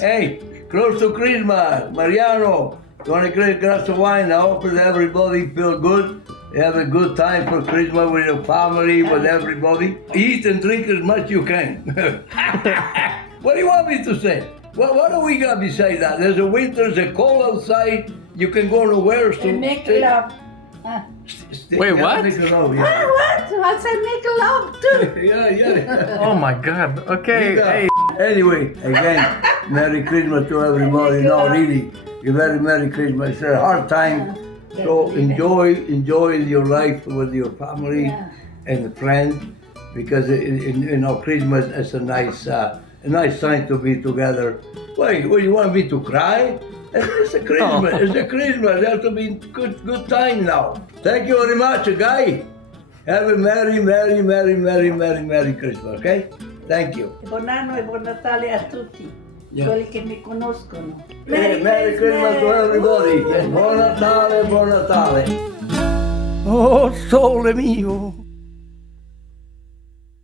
Hey, close to Christmas, Mariano, you want a great glass of wine? I hope that everybody feel good. You have a good time for Christmas with your family, with everybody. Eat and drink as much you can. What do you want me to say? What do we got besides that? There's a winter, there's a cold outside. You can go nowhere. So Make love. Wait, what? Make love, yeah. What? I said make love too. Yeah. Oh my God. Okay. Yeah. Hey. Anyway, again, Merry Christmas to everybody. No, really, a very Merry Christmas. It's a hard time, so enjoy your life with your family and friends, because Christmas is a nice time to be together. Wait, you want me to cry? It's a Christmas. It's a Christmas. It has to be good time now. Thank you very much, guy. Have a merry Christmas, okay? Thank you. Buon anno e buon Natale a tutti, quelli che mi conoscono. Merry Christmas to everybody. Buon Natale, buon Natale. Oh, sole mio,